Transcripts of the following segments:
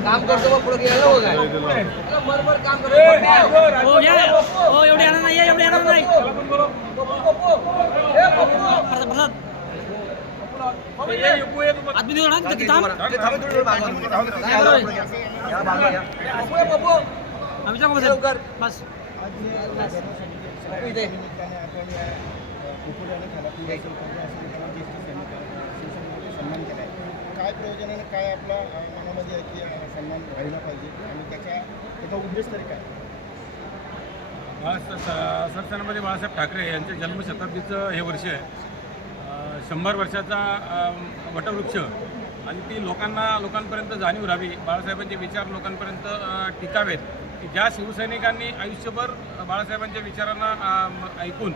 काम करतो पुढे बरोबर काम करतो एवढे येणार नाही एवढे येणार नाही आदमी ना किती थांब बस काय प्रयोजनाने काय आपला मनामध्ये की सन्मान राहिला पाहिजे आणि त्याचा उद्देश तरी काय? सरसेनापती बाळासाहेब ठाकरे यांच्या जन्मशताब्दीचं हे वर्ष आहे. 100 वर्षाचा वटवृक्ष आणि ती लोकांपर्यंत जाणीव राहावी, बाळासाहेबांचे विचार लोकांपर्यंत टिकावेत की ज्या शिवसैनिकांनी आयुष्यभर बाळासाहेबांच्या विचारांना ऐकून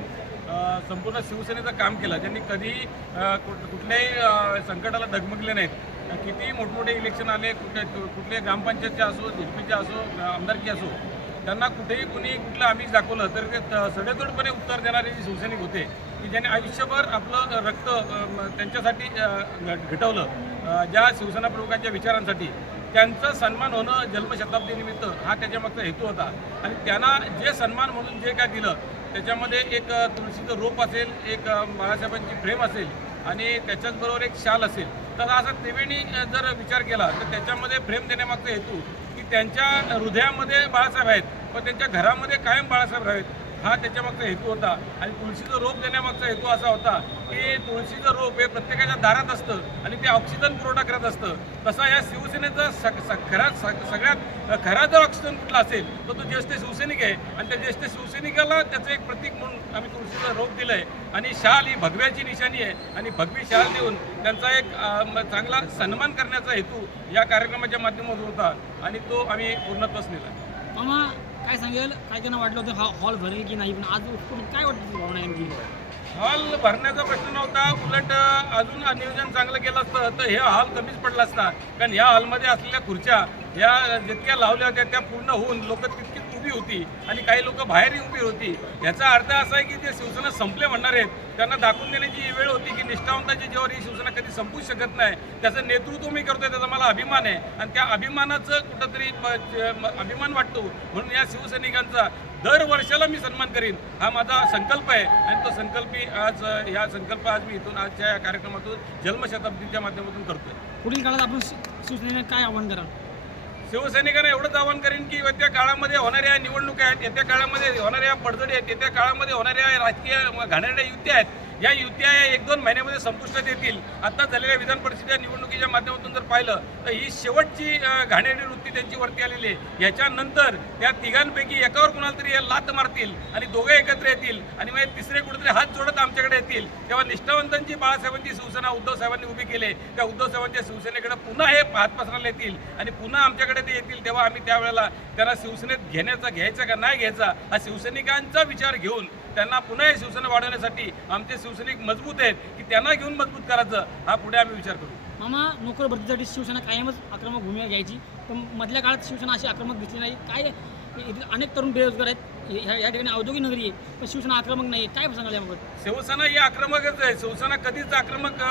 संपूर्ण शिवसेनेचं काम केलं, ज्यांनी कधीही कुठल्याही संकटाला डगमगले नाहीत. कितीही मोठमोठे इलेक्शन आले, कुठले ग्रामपंचायतचे असो, झेडपीचे असो, आमदारकी असो, त्यांना कुठेही कुणी कुठलं आमिष दाखवलं तर ते सडेतोडपणे उत्तर देणारे जे शिवसैनिक होते की ज्यांनी आयुष्यभर आपलं रक्त त्यांच्यासाठी घटवलं, ज्या शिवसेना प्रमुखांच्या विचारांसाठी, त्यांचा सन्मान होणं जन्मशताब्दीनिमित्त हा त्याच्यामागचा हेतू होता. आणि त्यांना जे सन्मान म्हणून जे काय दिलं त्याच्यामध्ये एक तुळशीचं रोप असेल, एक बाळासाहेबांची फ्रेम असेल आणि त्याच्याचबरोबर एक शाल असेल. तर असा त्रिवेणी जर विचार केला तर त्याच्यामध्ये फ्रेम देण्यामागचा हेतू की त्यांच्या हृदयामध्ये बाळासाहेब आहेत पण त्यांच्या घरामध्ये कायम बाळासाहेब राहावेत, हा त्याच्यामागचा हेतू होता. आणि तुळशीचं रोप देण्यामागचा हेतू असा होता की तुळशीचं रोप हे प्रत्येकाच्या दारात असतं आणि ते ऑक्सिजन पुरवठा करत असतं. तसा या शिवसेनेचा सगळ्यात खरा जर ऑक्सिजन कुठला असेल तर तो ज्येष्ठ शिवसैनिक आहे. आणि त्या ज्येष्ठ शिवसैनिकाला त्याचं एक प्रतीक म्हणून आम्ही तुळशीचं रोप दिलं आहे. आणि शाल ही भगव्याची निशाणी आहे आणि भगवी शाल देऊन त्यांचा एक चांगला सन्मान करण्याचा हेतू या कार्यक्रमाच्या माध्यमातून होता आणि तो आम्ही पूर्णत्वास नेला. मामा काय सांगेल, काय त्यांना वाटलं होतं हा हॉल भरेल की नाही, पण आज काय वाटतं भावना नेमकी? हॉल भरण्याचा प्रश्न नव्हता, उलट अजून नियोजन चांगलं केलं असतं तर हे हॉल कमीच पडला असता. कारण ह्या हॉलमध्ये असलेल्या खुर्च्या ह्या जितक्या लावल्या होत्या त्या पूर्ण होऊन लोक तितकीच उभी होती आणि काही लोक बाहेरही उभी होती. याचा अर्थ असा आहे की जे शिवसेना संपले म्हणणार आहेत त्यांना दाखवून देण्याची वेळ होती की निष्ठावंताची जेव्हा ही शिवसेना कधी संपू शकत नाही, त्याचं नेतृत्व मी करतोय, त्याचा मला अभिमान आहे. आणि त्या अभिमानाचं कुठंतरी अभिमान वाटतो म्हणून या शिवसैनिकांचा दर वर्षाला मी सन्मान करीन हा माझा संकल्प आहे. आणि तो संकल्पी आज मी इथून आजच्या या कार्यक्रमातून जन्मशताब्दीच्या माध्यमातून करतोय. पुढील काळात आपण शिवसेनेने काय आव्हान कराल? शिवसैनिकांना एवढंच आवाहन करेन की येत्या काळामध्ये होणाऱ्या निवडणुका आहेत, येत्या काळामध्ये होणाऱ्या पडझडी आहेत, येत्या काळामध्ये होणाऱ्या राजकीय घाणेरड्या युत्या आहेत, या युत्या 1-2 महिन्यामध्ये संपुष्टात येतील. आता झालेल्या विधान परिषदेच्या निवडणुकीच्या माध्यमातून जर पाहिलं तर ही शेवटची घाणेरडी वृत्ती त्यांची वरती आलेली आहे. याच्यानंतर त्या तिघांपैकी एकावर कुणाला तरी लात मारतील आणि दोघे एकत्र येतील आणि मग तिसरे कुठेतरी हात जोडत आमच्याकडे येतील. तेव्हा निष्ठावंतांची बाळासाहेबांची शिवसेना उद्धव साहेबांनी उभी केली, त्या उद्धव साहेबांच्या शिवसेनेकडे पुन्हा हे हात पसरायला येतील आणि पुन्हा आमच्याकडे ते येतील. तेव्हा आम्ही त्यावेळेला त्यांना शिवसेनेत घ्यायचा का नाही घ्यायचा हा शिवसैनिकांचा विचार घेऊन त्यांना पुन्हा हे शिवसेना वाढवण्यासाठी आमचे शिवसैनिक मजबूत आहेत की त्यांना घेऊन मजबूत करायचं हा पुढे आम्ही विचार करू. मामा, नोकर भरतीसाठी शिवसेना कायमच आक्रमक भूमिका घ्यायची, पण मधल्या काळात शिवसेना अशी आक्रमक दिसली नाही. काय अनेक तरुण बेरोजगार आहेत, या ठिकाणी औद्योगिक नगरी आहे पण शिवसेना आक्रमक नाही, काय सांगाल याबाबत? शिवसेना ही आक्रमकच आहे. शिवसेना कधीच आक्रमक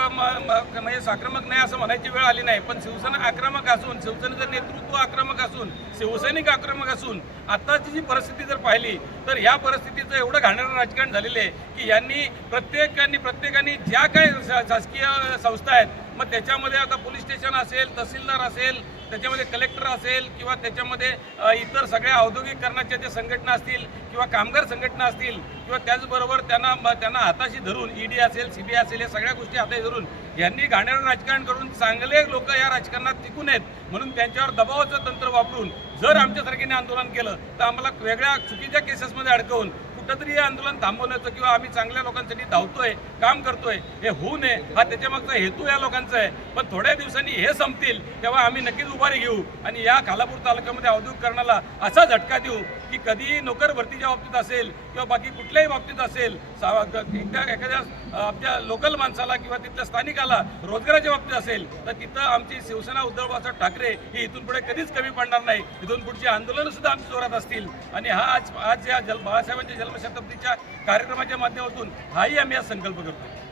म्हणजे आक्रमक नाही असं म्हणायची वेळ आली नाही. पण शिवसेना आक्रमक असून, शिवसेनेचं नेतृत्व आक्रमक असून, शिवसैनिक आक्रमक असून आताची जी परिस्थिती जर पाहिली तर या परिस्थितीचं एवढं घाणेरडं राजकारण झालेलं आहे की यांनी प्रत्येकाने ज्या काही शासकीय संस्था आहेत मग त्याच्यामध्ये आता पोलीस स्टेशन असेल, तहसीलदार असेल, त्याच्यामध्ये कलेक्टर असेल किंवा त्याच्यामध्ये इतर सगळ्या औद्योगिकरणाच्या ज्या संघटना असतील किंवा कामगार संघटना असतील किंवा त्याचबरोबर त्यांना हाताशी धरून ईडी असेल, सीबीआय असेल, या सगळ्या गोष्टी हाताशी धरून यांनी घाणेरडं राजकारण करून चांगले लोक या राजकारणात टिकून आहेत म्हणून त्यांच्यावर दबावाचं तंत्र वापरून जर आमच्यासारख्याने आंदोलन केलं तर आम्हाला वेगळ्या चुकीच्या केसेसमध्ये अडकवून कुठंतरी हे आंदोलन थांबवण्याचं किंवा आम्ही चांगल्या लोकांसाठी धावतोय, काम करतोय, हे होऊ नये हा त्याच्यामागचा हेतू या लोकांचा आहे. पण थोड्या दिवसांनी हे संपतील तेव्हा आम्ही नक्कीच उभारी घेऊ आणि या खालापूर तालुक्यामध्ये औद्योगिकरणाला असा झटका देऊ की कधीही नोकर भरतीच्या बाबतीत असेल किंवा बाकी कुठल्याही बाबतीत असेल, एखाद्या आपल्या लोकल माणसाला किंवा तिथल्या स्थानिकाला रोजगाराच्या बाबतीत असेल तर तिथं आमची शिवसेना उद्धव बाळासाहेब ठाकरे ही इथून पुढे कधीच कमी पडणार नाही. इथून पुढची आंदोलनं सुद्धा आमची जोरात असतील. आणि हा आज या बाळासाहेबांच्या जन्मशताब्दीच्या कार्यक्रमाच्या माध्यमातून हाही आम्ही आज संकल्प करतो.